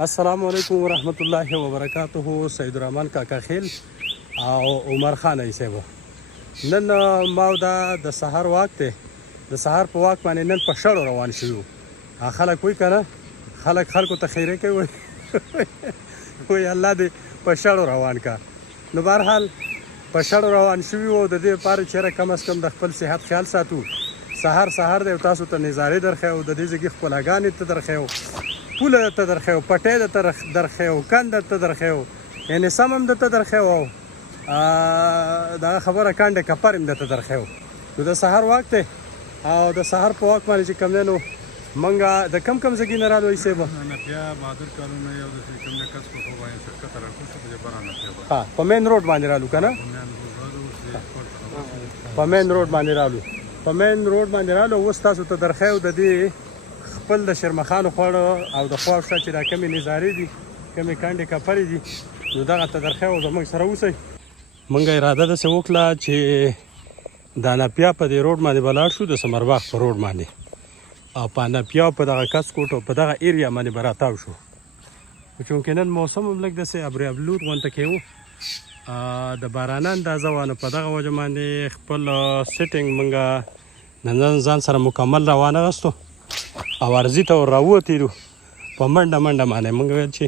السلام علیکم ورحمت الله وبرکاته. سید الرحمن کاکا خیل او عمر خان ایسبو نن ما د سحر واک ته د سحر په واک باندې نن په شړو روان شو. خلک وای کنه خلکو ته خیره کوي وای الله دې په شړو روان کا. نو بهرحال په شړو روان شو او د دې لپاره چې کم از کم د خپل صحت خیال ساتو. سحر دې تاسو ته نظاره درخه او د دې ځګي خپلګانې ته درخه پوله ته درخه پټې ته درخه کند ته درخه یعنی سمم د ته درخه دا خبره کانډه کپرم د ته درخه. نو د سحر وخت او د سحر په وخت باندې چې کم نه منګه د کم ځګی نه راځي سیبه نه بیا بادر کارونه یو د کم نه کس کو وایي شرکت راکو څه په برانه پیو ها په مین روډ باندې رالو کنه په مین روډ باندې رالو اوس تاسو ته درخه او د دې خپل د شرمخانو خوړ او د خواښه چې دا کمی نظاری دي کمی کانډې کپرې دي نو دغه ته درخه او زموږ سره اوسئ. موږ اراده داسې وکړه چې د اناپیا په دې روډ باندې به لاړ شو د سمرباغ په روډ باندې او په اناپیا په دغه کسکوټ او په دغه ایریا باندې به راتاو شو. چونکې نن موسم هم لږ داسې ابریابلود غونته کې و د بارانه اندازه وه نو په دغه وجه باندې خپل سیټینګ موږ نن ځان سره مکمل روانه غستو او ارزي ته راووتېدو په منډه باندې. موږ ویل چې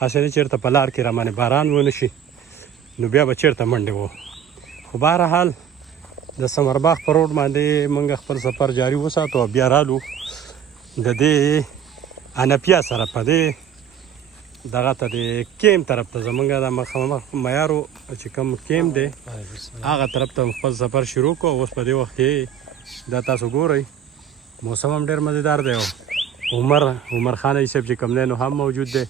هسې نه چېرته په لار کې را باندې باران ونه شي نو بیا به چېرته منډې وو. خو بهرحال د سمرباغ په روډ باندې موږ خپل سفر جاري وساتو او بیا رالو د دې اناپیا سره په دې دغه ته د کیم طرف ته زمونږ د مخامخ معیارو چې کوم کیم دی هغه طرف ته خپل سفر شروع کړو. اوس په دې وخت کې دا تاسو ګورئ موسم هم ډېر مزیدار دی او عمر خان ایسب چې کوم دی نو هم موجود دی.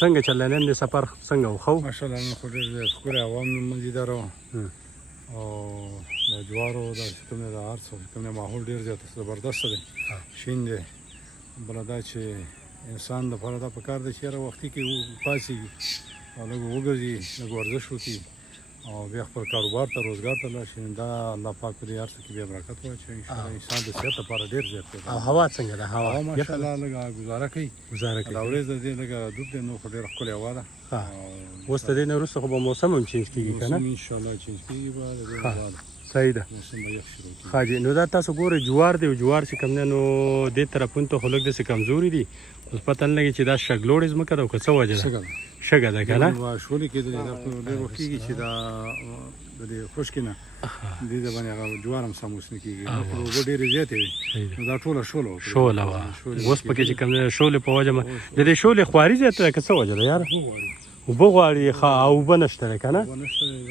څنګه چلی نن د سفر څنګه وخو ماشاءالله نن خو ډېر ښکلی هوا هم مزیدار و او د جوارو دا چې کوم دی د هر څه کوم دی ماحول ډېر زیات زبردست دی شین دی. بله دا چې انسان دپاره دا پکار دی چې هره وختي کې پاڅېږي او لږ وګرځي لږ ورزش وکړي او بیا خپل کاروبار ته روزګار ته لاړ شي. دا الله پاک په دې هر څه کې بیا برکت واچوي انشاءالله. انسان د صحت لپاره ډېر زیات دی. او هوا څنګه ده؟ هوا ماشاءالله لږه ګزاره کوي دا ورځ د دې لږه ډوب دی نو خو ډېره ښکلې هوا ده. اوس د دې نه وروسته خو به موسم هم چینج کېږي که نه؟ انشاءالله چینج کېږي به د دې نه بعد صحیح ده. موسم به یخ شروع کېږي. ښه جي نو دا تاسو ګورئ جوار دی او جوار چې کوم دی نو دې طرفونو ته خو لږ داسې کمزوري دي. اوس پته نه لګي چې دا شګلوړې ځمکه ده او که څه وجه ده شګه ده که نه شولې کېدلې دا ډېر وخت کېږي چې دا د دې خشکې نه دې د باندې هغه جوار هم سم اوس نه کېږي اوبه ډېرې زیاتې وي نو دا ټوله شوله وه. اوس پکې چې کوم دی شولې په وجه د دې شولې خواري زیاته ده که څه وجه ده یاره؟ اوبه غواړي ښه او اوبه نشته دی که نه؟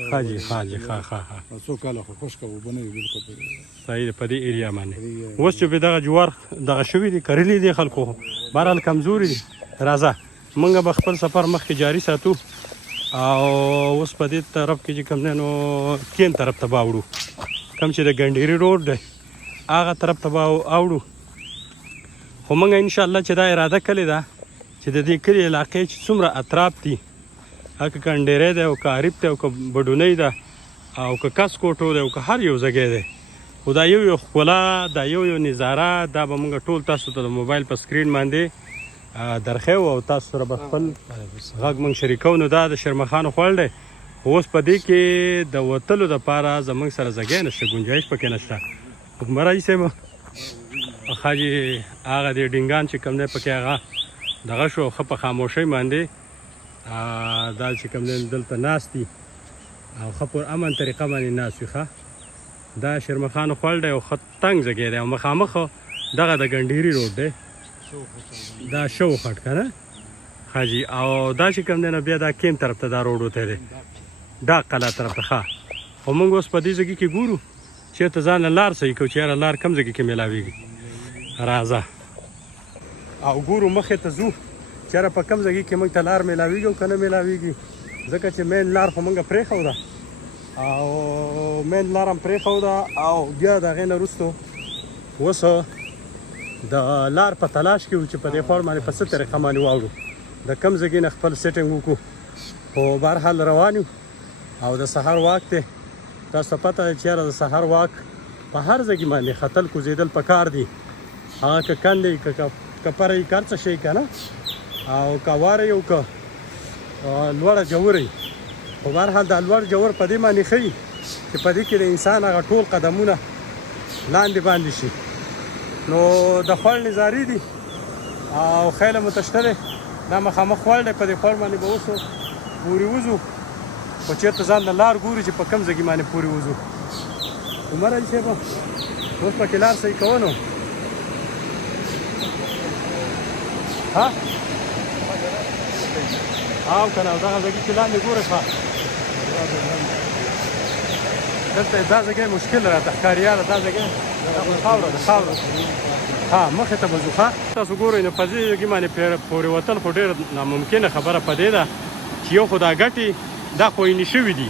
ښه جي ښه څو کاله خو خشکه اوبه نه وي بلکل صحیح ده په دې ایریا باندې. اوس چې به دغه جوار دغه شوي دي کرلي دي خلکو بهرحال کمزوري دي. راځه موږ به خپل سفر مخکې جاري ساتو او اوس په دې طرف کې چې کوم دی نو کیم طرف ته به اوړو کوم چې د ګنډېري روډ دی هغه طرف ته به اوړو. خو موږ انشاءالله چې دا اراده کړې ده چې د دې کلي علاقې چې څومره اطراف دي که ګنډېری دی او که عریب دی او که بډونۍ ده او که کسکوټو دی او که هر یو ځای دی خو دا یو ښکلا دا یو نظاره دا به موږ ټول تاسو ته د موبایل په سکرین باندې درخو او تاسو سره به خپل غږ موږ شریکو. نو دا د شرمخانو خوړ دی. اوس په دې کې د وتلو دپاره زموږ سره ځګی نشته ګنجایش پکې نشته. حکمرا صاحب خاجي هغه د ډینګان چې کوم دی پکې هغه دغه شو ښه په خاموشۍ باندې دا چې کوم دی دلته ناست دي او ښه پر امن طریقه باندې ناست وي. ښه دا شرمخانو خوړ دی او ښه تنګ ځګی دی او مخامخ دغه د ګنډېري روډ دی دا شو خټ که نه حاجي او دا چې کوم دی نو بیا دا کیم طرف ته دا روډ وتی دی دا قلعه طرف ته. ښه خو موږ اوس په دې ځګي کې ګورو چېرته ځان له لار صحیح کوو چې یاره لار کم ځګي کې میلاویږي. راځه او ګورو مخې ته ځو چېره په کم ځګي کې موږ ته لار میلاویږي او که نه میلاویږي ځکه چې مین لار خو موږ پرېښوده او مین لار هم پرېښوده او بیا د هغې نه وروستو اوس د لار په تلاش کې و چې په دې خوړ باندې په څه طریقه باندې واوړو د کم ځګي نه خپل سیټینګ وکړو. خو بهرحال روان یو او د سحر واک دی. تاسو ته پته ده چې یاره د سحر واک په هر ځګي باندې ختل کوزېدل پکار دي. هغه که کندې که کپره یې که هر څه شی که نه او که واره یو که لوړه جوړه په هر حال دا لوړ جوړ په دې باندې ښیي چې په دې کې د انسان هغه ټول قدمونه لاندې باندې شي نو د خوړ نظارې دي او خیله متشته دی دا مخامخ خوړ دی په دې خوړ باندې به اوس پورې وځو خو چېرته ځان د لار ګوري چې په کوم ځای کې باندې پورې وځو عمر حاجي صاحب اوس پکې لار صحیح کوه نو ها او که نه او دغه ځای کې لاندې ګورئ ښه دلته دا ځای مشکل راته ښکاري یاره دا ځای خاوره ده خاوره ها مخې ته به ځو ښه تاسو ګورئ نو په دې ځای کې باندې پورې وتل خو ډېره ناممکنه خبره په دې ده چې یو خو دا ګټې دا خوینې شوي دي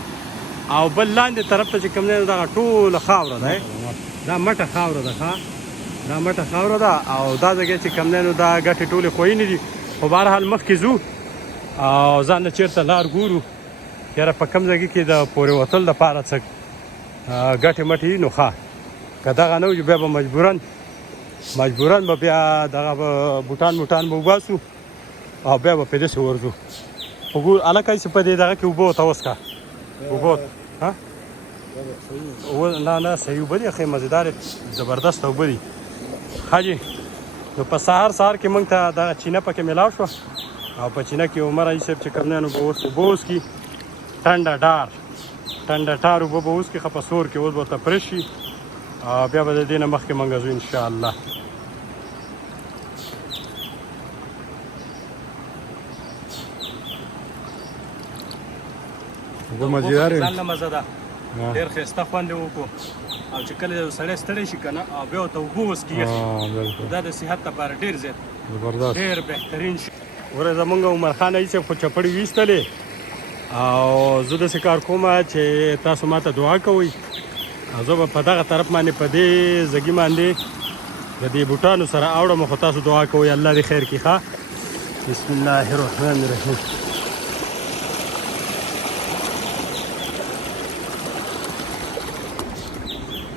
او بل لاندې طرف ته چې کوم دی دغه ټوله خاوره ده دا مټه خاوره ده ښه دا مټه خاوره ده او دا ځای چې کوم دی نو دا ګټې ټولې خوینې دي خو بهرحال مخکې ځو او ځان له چېرته لار ګورو یاره په کوم ځای کې د پورې وتل دپاره څه ګټې مټې نو ښه که دغه نه وي بیا به مجبوراً به بیا دغه به بوټان به وباسو او بیا به په داسې ورځو وګور هلکه چې په دې دغه کې اوبه ورته وڅښه اوبه ها نه صحیح اوبه دي ښې مزېدارې زبردست اوبه دي حاجي نو په سهار کې موږ ته دغه چینه پکې میلاو شوه او په چینه کې عمر حاجي صاحب چې کوم دی نو به اوس اوبه وڅښي ټنډه ټار اوبه به وڅښي ښه په سور کې اوس به ورته پرېش شي او بیا به د دې نه مخکې موږ ځو انشاءالله ځان له مزه ده ډېر ښایسته خوند یې وکړو او چې کله سړی ستړی شي که نه او بیا ورته اوبه وڅښي دا د صحت لپاره ډېر زیات ډېر بهترین شي ګوره زمونږ عمر خان حاجي صاحب خو چپړې ویستلې او زه داسې کار کوم چې تاسو ما ته دعا کوئ او زه به په دغه طرف باندې په دې ځګي باندې د دې بوټانو سره اوړم خو تاسو دعا کوئ الله دې خیر کړي ښه بسم الله الرحمن الرحیم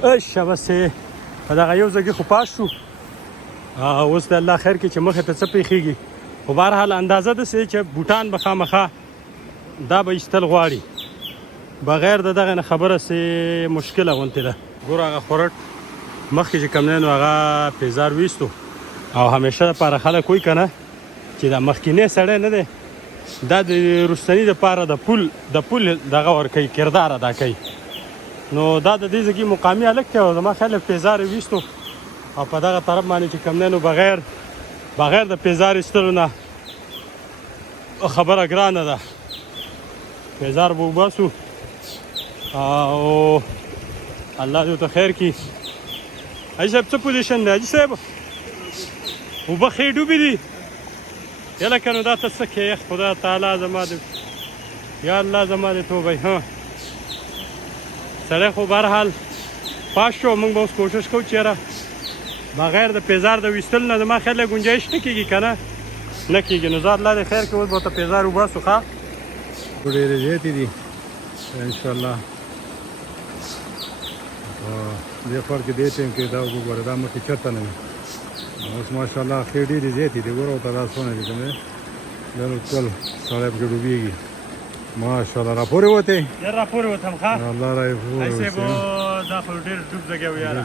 اشه بسې په دغه یو ځګي خو پاس شو اوس د الله خیر کړي چې مخې ته څه پېښېږي خو بهرحال اندازه داسې چې بوټان به خامخا دا به ایستل غواړي بغیر د دغه نه خبره سې مشکله غوندې ده ګوره هغه خورټ مخکې چې کوم دی نو هغه پیزار ویستو او همیشه دپاره خلک وایي که نه چې دا مخکینی سړی نه دی دا د رستني دپاره د پول دغه ورکوي کردار ادا کوي نو دا د دې ځګي مقامي هلک دی او زما خیال پیزار یې ویستو او په دغه طرف باندې چې کوم دی نو بغیر د پیزار ایستلو نه خبره ګرانه ده پیزار به وباسو او الله دې ورته خیر کړي حاجي صاحب څه پوزیشن دی حاجي صاحب اوبه ښې ډوبې دي یله که نو دا ته څه کې خدا تعالی زما دې یا الله زما دې توبه ها سړی خو بهرحال پاس شو موږ به اوس کوشش کوو چې یاره بغیر د پیزار د ویستل نه زما خیال دی ګنجایش نه کېږي که نه کېږي نو زه الله دې خیر کړي اوس به ورته پیزار وباسو ښه ډېرې زیاتې دي انشاءالله دې خور کې دې ټایم کې دا وګوره دا مخکې چېرته نه وي اوس ماشاءالله ښې ډېرې زیاتې دي ګوره ورته دا څونه دي که نه دا ټول سړی پکې ډوبېږي ماشاءالله راپورې وتې راپورې وتم ښه الله راپورې دا خو ډېر ډوب ځای و یاره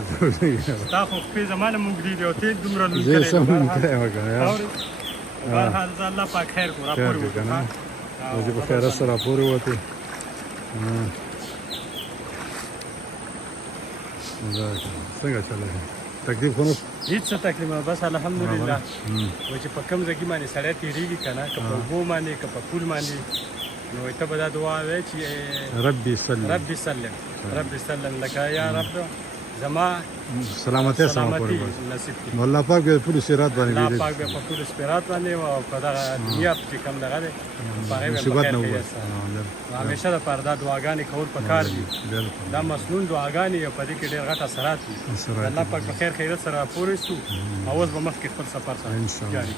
ستا خو خپې زما نه موږدي دي او ته دومره لوی کړی بهرحال زه الله پاک خیر کړو راپورې وتم چې په خیره سره راپورې وتې څنګه چلوي تکلیف خو نه هېڅ څه تکلیف نه بس الحمدلله و چې په کوم ځای کې باندې سړی تېرېږي که نه که په اوبو باندې که په پول باندې نو ته به دا دعا وایې چې ربي سلم لکه یا رب زما سلامتی نصیب کړي نو الله پاک به پول صراط باندې الله پاک به په پول صراط باندې او په دغه دنیا چې کوم دغه دی په هغې به خیر کوي همیشه دپاره دا دعاګانې کول پکار دي دا مسنون دعاګانې او په دې کې ډېر غټ اثرات دي الله پاک په خیر خیرت سره راپورې شو او اوس به مخکې خپل سفر سره جاري